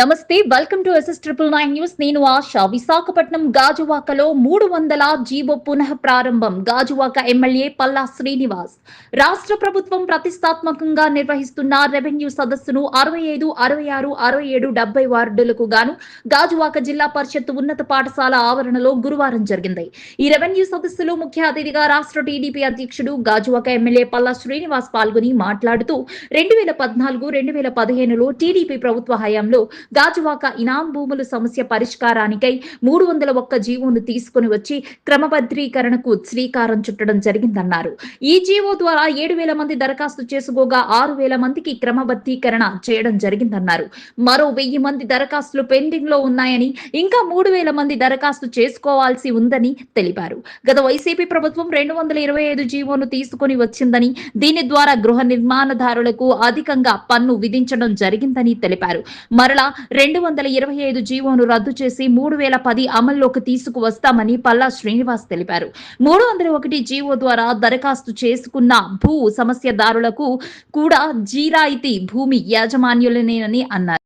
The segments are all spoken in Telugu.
నమస్తే welcome to SS triple nine news నేను ఆశ. విశాఖపట్నం గాజువాకలో మూడు వందల జీవో పునః ప్రారంభం. గాజువాక ఎమ్మెల్యే పల్లా శ్రీనివాస్. రాష్ట్ర ప్రభుత్వం ప్రతిష్టాత్మకంగా నిర్వహిస్తున్న రెవెన్యూ సదస్సును అరవై ఐదు అరవై ఆరు అరవై ఏడు డెబ్బై వార్డులకు గాను గాజువాక జిల్లా పరిషత్ ఉన్నత పాఠశాల ఆవరణలో గురువారం జరిగింది. ఈ రెవెన్యూ సదస్సులో ముఖ్య అతిథిగా రాష్ట్ర టీడీపీ అధ్యక్షుడు గాజువాక ఎమ్మెల్యే పల్లా శ్రీనివాస్ పాల్గొని మాట్లాడుతూ రెండు వేల పద్నాలుగు రెండు వేల పదిహేనులో టీడీపీ ప్రభుత్వ హయాంలో గాజువాక ఇనాం భూముల సమస్య పరిష్కారానికై మూడు వందల ఒక్క జీవోను తీసుకుని వచ్చి క్రమబద్ధీకరణకు శ్రీకారం చుట్టడం జరిగిందన్నారు. ఈ జీవో ద్వారా ఏడు వేల మంది దరఖాస్తు చేసుకోగా ఆరు వేల మందికి క్రమబద్ధీకరణ చేయడం జరిగిందన్నారు. మరో వెయ్యి మంది దరఖాస్తులు పెండింగ్లో ఉన్నాయని ఇంకా మూడు వేల మంది దరఖాస్తు చేసుకోవాల్సి ఉందని తెలిపారు. గత వైసీపీ ప్రభుత్వం రెండు వందల ఇరవై ఐదు జీవోను తీసుకుని వచ్చిందని దీని ద్వారా గృహ నిర్మాణదారులకు అధికంగా పన్ను విధించడం జరిగిందని తెలిపారు. మరలా రెండు వందల ఇరవై ఐదు జీవోను రద్దు చేసి మూడు వేల పది అమల్లోకి తీసుకువస్తామని పల్లా శ్రీనివాస్ తెలిపారు. మూడు వందల ఒకటి జీవో ద్వారా దరఖాస్తు చేసుకున్న భూ సమస్యదారులకు కూడా జీరాయితీ భూమి యాజమాన్యులనేనని అన్నారు.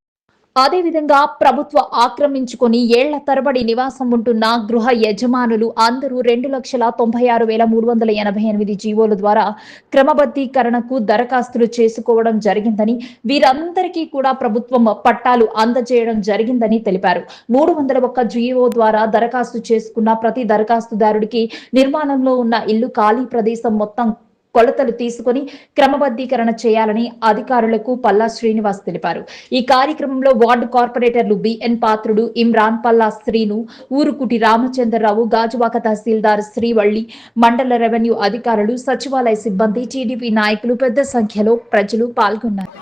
అదేవిధంగా ప్రభుత్వ ఆక్రమించుకొని ఏళ్ళ తరబడి నివాసం ఉంటున్న గృహ యజమానులు అందరూ రెండు లక్షల తొంభై ఆరు వేల మూడు వందల ఎనభై ఎనిమిది జీవోల ద్వారా క్రమబద్ధీకరణకు దరఖాస్తులు చేసుకోవడం జరిగిందని వీరందరికీ కూడా ప్రభుత్వం పట్టాలు అందజేయడం జరిగిందని తెలిపారు. మూడు వందల ఒక్క జీవో ద్వారా దరఖాస్తు చేసుకున్న ప్రతి దరఖాస్తుదారుడికి నిర్మాణంలో ఉన్న ఇల్లు ఖాళీ ప్రదేశం మొత్తం కొలతలు తీసుకొని క్రమబద్ధీకరణ చేయాలని అధికారులకు పల్లా శ్రీనివాస్ తెలిపారు. ఈ కార్యక్రమంలో వార్డు కార్పొరేటర్లు బిఎన్ పాత్రుడు ఇమ్రాన్ పల్లా శ్రీను ఊరుకుటి రామచంద్రరావు గాజువాక తహసీల్దార్ శ్రీవల్లి మండల రెవెన్యూ అధికారులు సచివాలయ సిబ్బంది టీడీపీ నాయకులు పెద్ద సంఖ్యలో ప్రజలు పాల్గొన్నారు.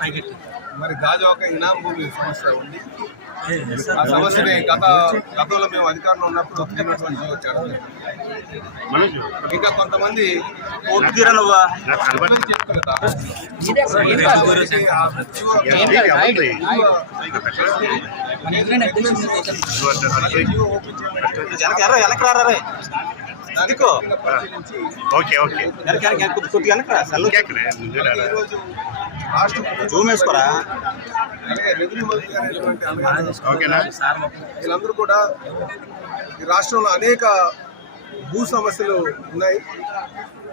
పైకి మరి గాజువాక ఇనాం భూమి సమస్య ఉంది ఆ సమస్యని గత గతంలో మేము అధికారంలో ఉన్నప్పుడు జీవో వచ్చాడు ఇంకా కొంతమంది ఓకే ఓకే జూమ్ వేసుకోరా? ఓకేనా? వీళ్ళందరూ కూడా ఈ రాష్ట్రంలో అనేక భూ సమస్యలు ఉన్నాయి.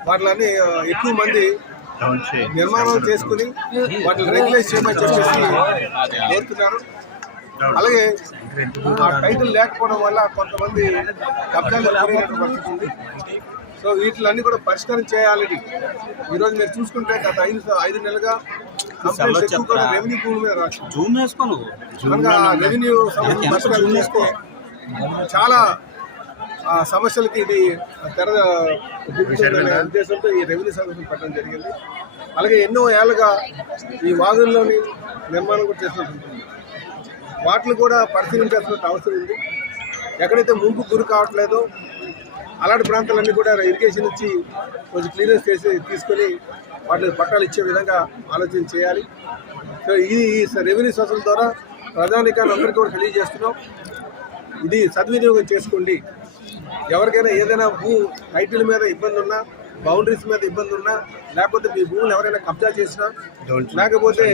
వాటిలన్నీ ఆ, ఎక్కువ మంది నిర్మాణం చేసుకుని వాటిని రెగ్యులైజ్ చేయమని చెప్పేసి కోరుతున్నారు అలాగే ఆ టైటిల్ లేకపోవడం వల్ల కొంతమంది కబ్జాలు గురైనటువంటి పరిస్థితి ఉంది. సో వీటిలన్నీ కూడా పరిష్కారం చేయాలని ఈరోజు మీరు చూసుకుంటే గత ఐదు ఐదు నెలలుగా కంప్లైంట్స్ ఎక్కువ కూడా రెవెన్యూ భూమి మీద రాష్ట్రం జూమ్ రెవెన్యూ పరిష్కారం చాలా సమస్యలకి ఇది తెర ఉద్దేశంతో ఈ రెవెన్యూ సమస్యలు పెట్టడం జరిగింది. అలాగే ఎన్నో ఏళ్ళుగా ఈ వాగుల్లోని నిర్మాణం కూడా చేసినట్టు వాటిని కూడా పరిశీలించాల్సిన అవసరం ఉంది. ఎక్కడైతే ముంపు గురి కావట్లేదో అలాంటి ప్రాంతాలన్నీ కూడా ఇరిగేషన్ ఇచ్చి కొంచెం క్లీనెస్ చేసి తీసుకొని వాటికి పట్టాలు ఇచ్చే విధంగా ఆలోచన చేయాలి. సో ఈ రెవెన్యూ సోషల్ ద్వారా ప్రధానికాన్ని అందరికీ కూడా తెలియజేస్తున్నాం. ఇది సద్వినియోగం చేసుకోండి. ఎవరికైనా ఏదైనా భూ టైటిల్ మీద ఇబ్బంది ఉన్నా బౌండరీస్ మీద ఇబ్బంది ఉన్నా లేకపోతే మీ భూములు ఎవరైనా కబ్జా చేసినా లేకపోతే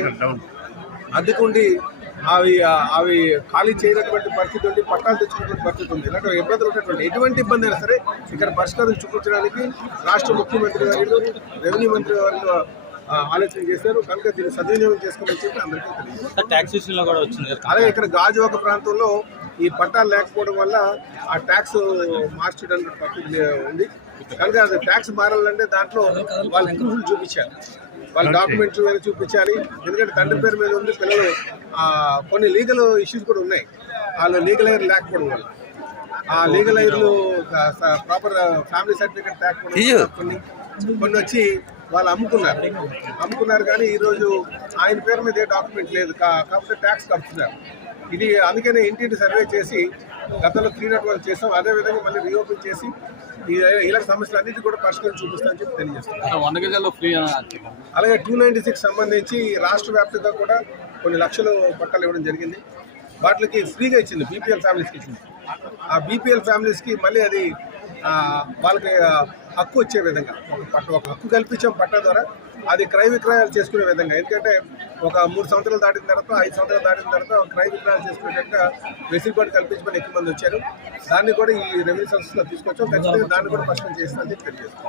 అద్దెకుండి అవి అవి ఖాళీ చేయనటువంటి పరిస్థితి ఉంది పట్టాలు తెచ్చుకున్నటువంటి పరిస్థితి ఉంది. ఇలాంటి ఇబ్బందులు ఉన్నటువంటి ఎటువంటి ఇబ్బంది అయినా సరే ఇక్కడ పరిష్కారం చూపించడానికి రాష్ట్ర ముఖ్యమంత్రి గారు రెవెన్యూ మంత్రి గారు ఆలోచన చేశారు. కనుక దీన్ని సద్వినియోగం చేసుకోమని చెప్పి అందరికీ తెలియదు ట్యాక్స్ విషయంలో కూడా వచ్చింది. అలాగే ఇక్కడ గాజువాక ప్రాంతంలో ఈ పట్టాలు లేకపోవడం వల్ల ఆ ట్యాక్స్ మార్చడానికి పరిస్థితి ఉంది. కనుక అది ట్యాక్స్ మారాలంటే దాంట్లో వాళ్ళ ప్రూఫ్లు చూపించాలి. వాళ్ళ డాక్యుమెంట్స్ మీద చూపించాలి. ఎందుకంటే తండ్రి పేరు మీద ఉంది పిల్లలు కొన్ని లీగల్ ఇష్యూస్ కూడా ఉన్నాయి. వాళ్ళు లీగల్ ఎయిర్ లేకపోవడం వల్ల. ఆ లీగల్ ఎయిర్లు ప్రాపర్ ఫ్యామిలీ సర్టిఫికేట్ లేకపోవడం కొన్ని కొన్ని వచ్చి వాళ్ళు అమ్ముకున్నారు. అమ్ముకున్నారు కానీ ఈరోజు ఆయన పేరు మీద ఏ డాక్యుమెంట్ లేదు. కాకపోతే ట్యాక్స్ కడుతున్నారు. ఇది అందుకనే ఇంటింటి సర్వే చేసి గతంలో నాట్ వన్ చేసాం. అదే విధంగా మళ్ళీ రీఓపెన్ చేసి ఇలాంటి సమస్యలు అన్నిటి కూడా పరిష్కారం చూపిస్తామని చెప్పి తెలియజేస్తాం వంద గజాల్లో ఫ్రీ అలాగే టూ సిక్స్ సంబంధించి రాష్ట్ర వ్యాప్తంగా కూడా కొన్ని లక్షలు పట్టాలు ఇవ్వడం జరిగింది. వాటికి ఫ్రీగా ఇచ్చింది బీపీఎల్ ఫ్యామిలీస్కి ఇచ్చింది. ఆ బీపీఎల్ ఫ్యామిలీస్కి మళ్ళీ అది వాళ్ళకి హక్కు వచ్చే విధంగా ఒక పట్ట ఒక హక్కు కల్పించాం పట్ట ద్వారా అది క్రయ విక్రయాలు చేసుకునే విధంగా. ఎందుకంటే ఒక మూడు సంవత్సరాలు దాటిన తర్వాత ఐదు సంవత్సరాలు దాటిన తర్వాత క్రయ విక్రయాలు చేసుకునేటట్టుగా వెసులుబాటు కల్పించమని ఎక్కువ మంది వచ్చారు. దాన్ని కూడా ఈ రెవెన్యూ సంస్థలో తీసుకొచ్చాం. ఖచ్చితంగా దాన్ని కూడా ప్రశ్న చేస్తామని చెప్పి తెలియజేస్తాం